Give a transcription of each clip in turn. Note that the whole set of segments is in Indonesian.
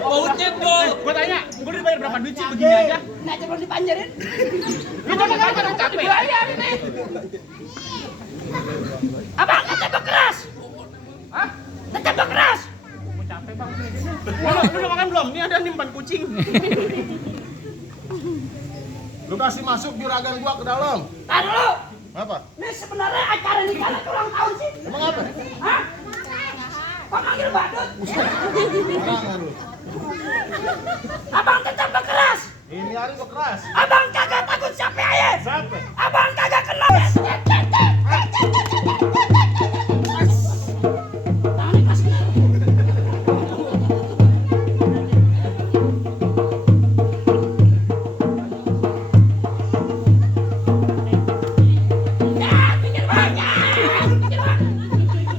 Bautnya tuh. Gua tanya, gua dibayar berapa duit sih begini aja? Nah, coba dipanjarin. Itu kan capek. Bayar ini. Abang, ketembak keras. Hah? Ketembak keras. Gua capek bang. Lu udah makan belum? Ini ada nimban kucing. Lu kasih masuk juragan gua ke dalam. Tahan dulu. Apa? Ini sebenarnya acara ini kan ulang tahun sih. Emang apa? Hah? Kok manggil badut? Jangan lu. Abang ketembak keras. Ini hari gua keras. Abang kagak takut sampai air. Siapa? Abang kagak kena. Tarik mas. Ya, pinggir banyak.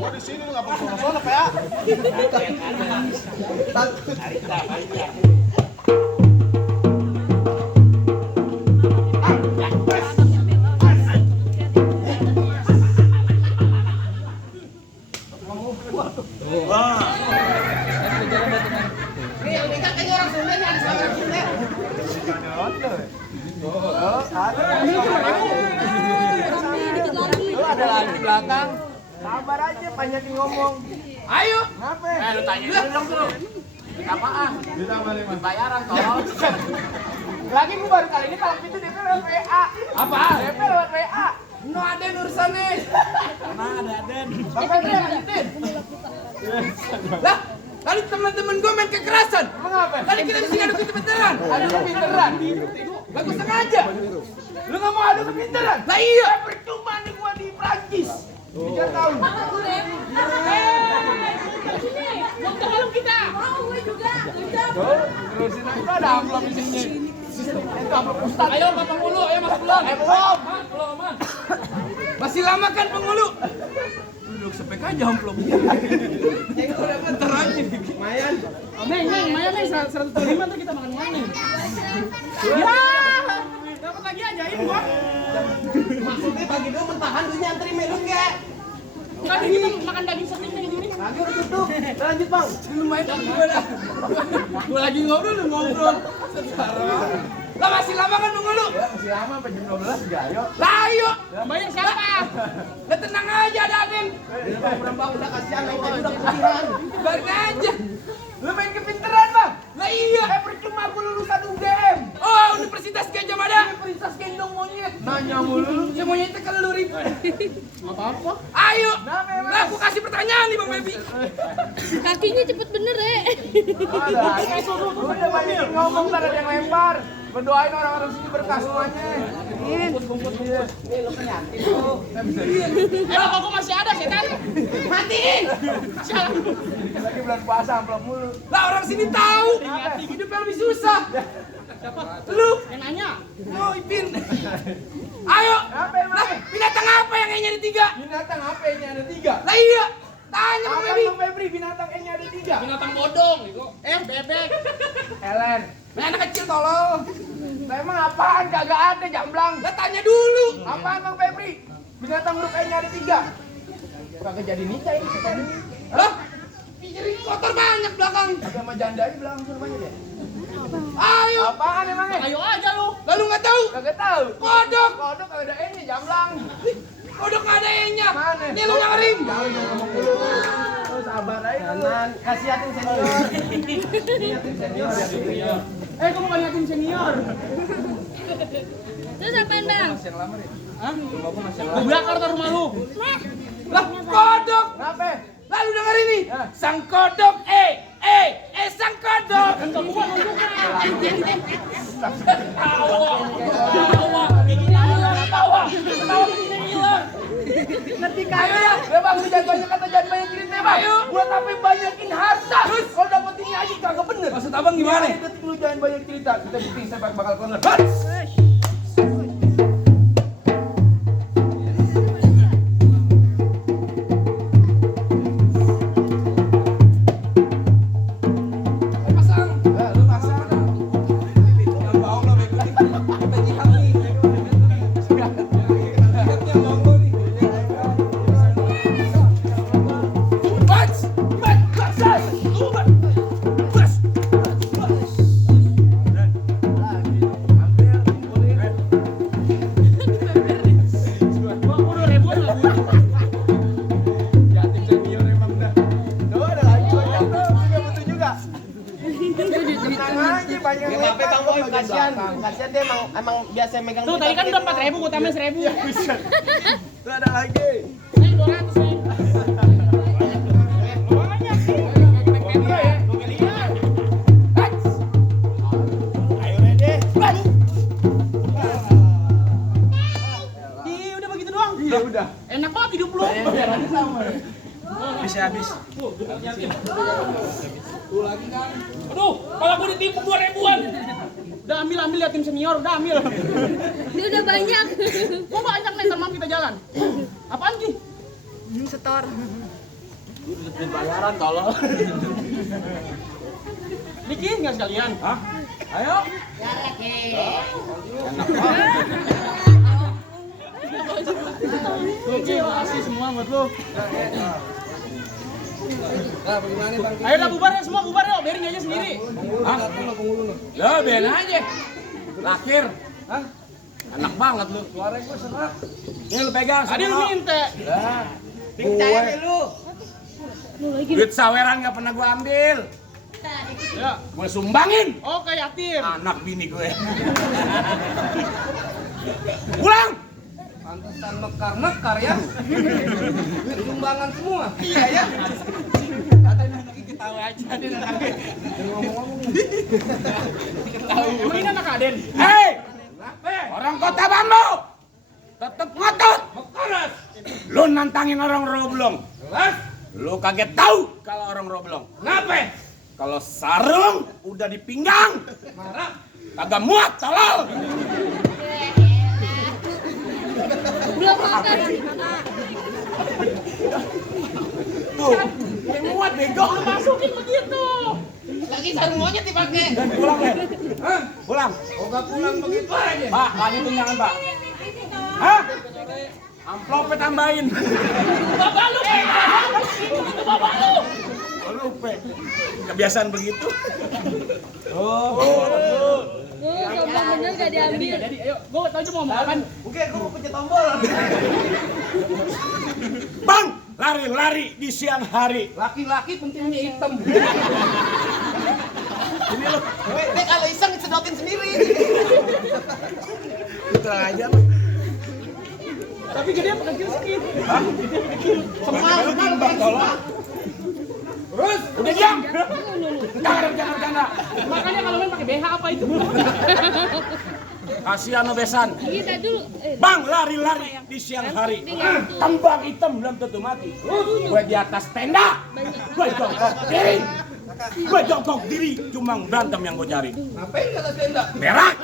Gua di sini lu enggak perlu sono ya. Lu ada lagi di belakang. Sabar aja, banyakin ngomong. Ayo. Kenapa? Lu tanya dulu dong tuh. Apaan? Bayaran tolong. Lagi gua baru kali ini kalau itu DP lewat WA. Apa? DP lewat WA. No ada urusan nih. Bang Febri yang lanjutin. Lah, tadi teman-teman gue main kekerasan. Emang apa? Tadi kita di sini adu kepintaran. Ada kepinteran. Gak gue sengaja. Lu nggak mau adu kepinteran? Lah iya. Percuma nih gua di Prancis. 3 tahun. Terusin aja ada amplop di sini. Itu amplop Ustaz. Ayo Pak Penghulu, ayo masuk belum? Belum. Belum, Man. Masih lama kan Penghulu? Duduk sepek aja amplopnya. Bentar aja. Mayan. Neng, Maya nih 125 ntar kita makan mana nih? Ya, dapat lagi ajaib gua. Maksudnya bagi dulu mentahan lu nyantri melun enggak? Kan kita makan daging steak nih ini. Lagi udah tutup. Lanjut, Bang. Lumayan kan gue dah. Gue lagi ngobrol, lu ngobrol. Sekarang. Lah masih lama kan Penghulu? Ya, masih lama sampai jam 12 juga, ayo. Lah ayo. Bayar siapa? Lah tenang aja ada Aden. Bang udah kasihan lagi udah kepikiran. Barin aja. Lu main kepinteran, Bang. Lah iya. Percuma gua lulusan UGM. Oh, Universitas Gajah Mada. Universitas gendong monyet. Nanya mulu. Saya maunya itu kalau lu ribut. Apa-apa? Ayo. Nah, memang. Lah aku kasih pertanyaan nih Bang Baby. Kakinya cepet bener ya. Udah banyak yang ngomong, ntar ada yang lempar. Berdoain orang-orang sini berkah semuanya. Bungkus. Nih lu penyakin lu. Rokok gua masih ada setan. Matiin. Sialan. Lagi bulan puasa amplop mulu. Lah orang sini tahu. Hidupnya lebih susah. Siapa? Lu. Yang nanya. Oh, Ipin. Ayo. Apa yang Lah, binatang apa yang E-nya ada 3? binatang HP-nya ada 3? Lah iya. Tanya Bang Apa Baby. Bang Febri binatang E-nya ada 3? Binatang bodong itu. Bebek. Helen. Lah anak kecil tolol. Lah emang apaan? Kagak ada jamblang. Lah tanya dulu. Apaan Bang Febri? Binatang huruf E-nya ada 3? Kagak jadi nikah ini setan. Lah, pikirin kotor banyak belakang. Kagak sama janda aja bilang suruh banyak ya? Ayo. Apaan emangnya? Ayo aja lu. Lalu nggak tahu. Kagak tahu. Kodok. Kodok kagak ada E-nya jamblang. Kodok nggak ada E-nya. Mana? Nih lu dengerin. Jangan ngomong dulu. Oh, sabar aja dulu. Kasihatin senior. Kasihatin senior. Gua bukan yatim senior. Terus apaan bang? Hah? Gua bakar tuh rumah lu. Lah, kodok. Kenapa? Lalu dengerin nih. Sang kodok sang kodok. Enggak gua nunjuknya. Tawa giginya hilang. Ngerti kaya ya? Ya bang, lu jangan banyak kata, jangan banyak cerita ya bang. Ayo. Buat apa banyakin harta? Kalau dapet ini aja kagak bener. Maksud abang gimana? Ya, detik lu jangan banyak cerita. Kita buktiin saya bakal keluar. Pasang. Lu pasang. Jangan bohong lo, Bego. Kita jihad nih. Jihadnya abang lo nih. Bats! banyak yang Apa Bang Boy, kasihan. Kasihan dia emang biasa megang. Tuh tadi kan udah 4.000, gua tambahin 1.000. Tuh ada lagi. Ayo 200 nih. Banyak sih. Ayo Rede. Ih, udah begitu doang. Iya udah. Enak banget hidup lu. Bayarannya sama ya. Bisa habis. Aduh, kalau gue ditipu 2.000-an. Udah ambil lihat tim senior, udah ambil. Dia udah banyak. Gua banyak nih, ntar malam kita jalan. Apaan Ki? Setor. Bayaran tolong. Bikin nggak sekalian? Hah? Ayo. Oke, makasih semua buat lu. Nah, bagaimana nih Bang? Ayo dah bubar ya semua, bubar yuk, biarin aja sendiri. Hah? Ya biarin aja. Lakir. Hah? Enak banget lu. Suara gue serak. Ini lu pegang. Tadi lu minta. Ya. Percaya lu. Duit saweran gak pernah gua ambil. Ya. Gua sumbangin. Oke, yatim. Anak bini gue. Pulang. Pantesan mekar ya. Sumbangan semua. Iya ya. Ketawa aja dia Ngomong-ngomong. Emang ini anak Aden? Hei! Orang Kota Bambu! Tetep ngotot! Keras. Lu nantangin orang Roblong. Lu kaget tahu kalau orang Roblong. Ngapain? Kalau sarung udah di pinggang. Marah. Kagak muat, tolol! Belum makan. Tuh, ini muat bego. Lu masukin begitu. Lagi sarung monyet dipakai. Dan pulang ya? Hah? Pulang. Oh, gak pulang begitu aja. Pak, lagi tunjangan, Pak. Hah? Amplopnya tambahin. Bapak lu. Itu bapak lu. Oh, lupa. Kebiasaan begitu. Sombong bener gak diambil. Jadi, ayo, gua tau aja mau makan. Oke, gue mau pencet tombol. Bang, lari-lari di siang hari. Laki-laki pentingnya hitam. Ini lo. Dia kalau iseng sedotin sendiri. Tenang aja lo. Tapi gede apa kecil sedikit? Semal, timbang, tolong. Terus, udah diam. Jangan bercanda. Makanya kalau main pakai BH apa itu? Kasihan lo besan. Kita dulu. Bang, lari-lari di siang hari. Kembang hitam belum tentu mati. Gue di atas tenda. Gue jongkok diri. Gue jongkok diri. Cuma berantem yang gue cari. Ngapain kata tenda? Berak.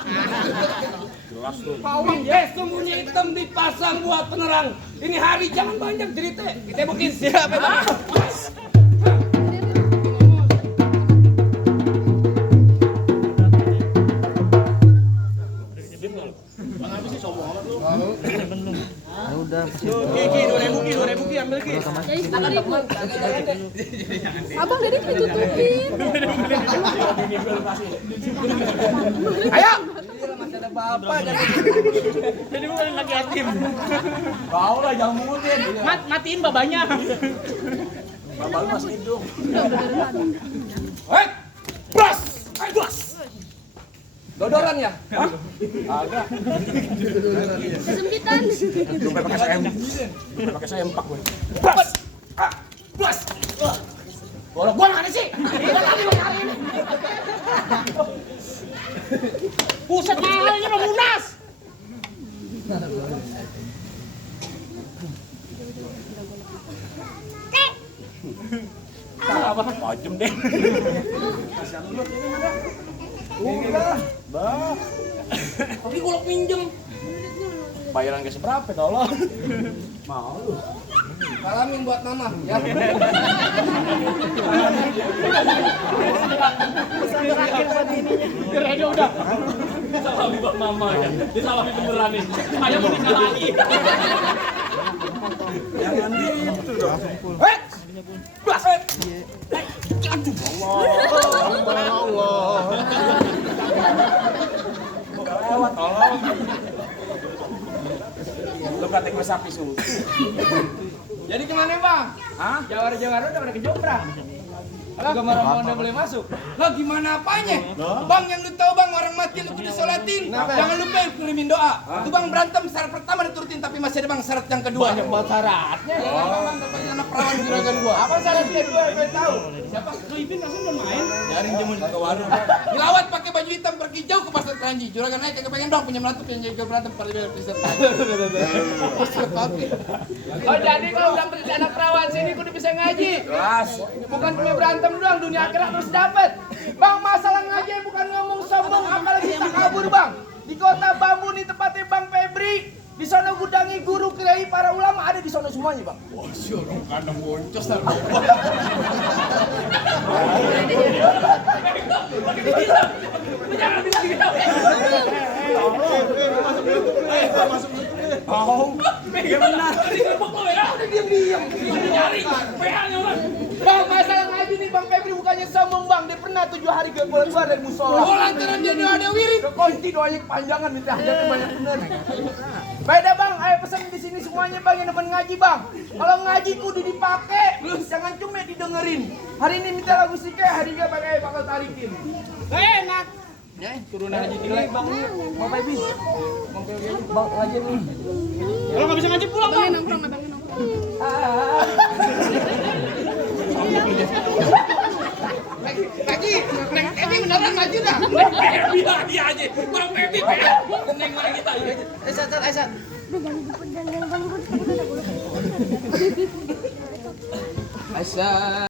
Jelas lu. Pawang sembunyi hitam dipasang buat penerang. Ini hari jangan banyak cerita. Kita bikin siapa Bang? Ki, 2.000 Ki, ambil Ki. Jadi 10.000. Abang jadi ditutupin. Ayo. Masih ada bapak jadi. Jadi bukan lagi yatim. Kau lah jangan mungutin. Matiin babanya. Bapak lu masih hidup. Hei, bos, bos. Dodoran ya? Hah? Agak. Kesempitan. Lu pakai sempak. Pakai sempak gue. Bos. Ah, bos. Golok gua mana sih? Buset mahalnya mau lunas. Apa? Pajem deh. Udah. Bah. Tapi kalau pinjem Bayaran gak seberapa tolong. Mau lu. Salamin buat mama ya. Aja udah. salami buat mama ya. Dia salami beneran nih. Ayah mau nikah lagi. Jangan gitu dong. Hei! Bas! Allah. Lewat tolong. Lu kata gue sapi susu. Jadi kemana bang? Hah? Jawara udah pada ke Jombra. Gambar Anda boleh masuk. Lah gimana apanya? Bang, yang lu tahu bang, orang mati lu kudu sholatin. Jangan lupa yang kirimin doa. Itu bang berantem syarat pertama diturutin, tapi masih ada bang syarat yang kedua. Banyak banget syaratnya. Bang dapetin anak perawan juragan gua. Apa syarat kedua yang gue tahu? Siapa? Tuh Ipin langsung udah main. Jaring dia mau ke warung. Dilawat pakai baju hitam pergi jauh ke pasar Keranji. Juragan naik kagak pengen dong punya melatu yang jaga berantem pada biar peserta. Oh jadi kalau dapetin anak perawan sini kudu bisa ngaji. Kelas. Bukan cuma berantem doang, dunia akhirat terus dapet. Bang, masalah ngaji bukan ngomong sombong, apalagi tak kabur bang. Di kota Bambu nih tempatnya Bang Febri. Di sana gudangi guru kiai para ulama ada di sana semuanya bang. Wah, siorong kandang boncos lah. Jangan bilang gitu. Masuk Oh, ya benar. Udah diam-diam. Nyari. Bang, masalah ngaji nih Bang Febri bukannya sombong bang. Dia pernah 7 hari gak keluar dari musola. Oh, lantaran dia ada wirid. Kunci doanya kepanjangan minta hajatnya banyak bener. Beda bang, ayo pesen di sini semuanya bang yang demen ngaji bang. Kalau ngaji kudu dipakai, jangan cuma didengerin. Hari ini minta lagu Sike, hari ini pakai bakal tarikin. Enak. Ya, turunan haji jelek bang. Mau baby. Bang ngaji nih. Kalau nggak bisa ngaji pulang bang. Nongkrong abang nongkrong. Lagi, neng Evi beneran maju dah. Bilang dia aja. Bang baby neng lagi kita. Esat. Udah jangan Aisyah.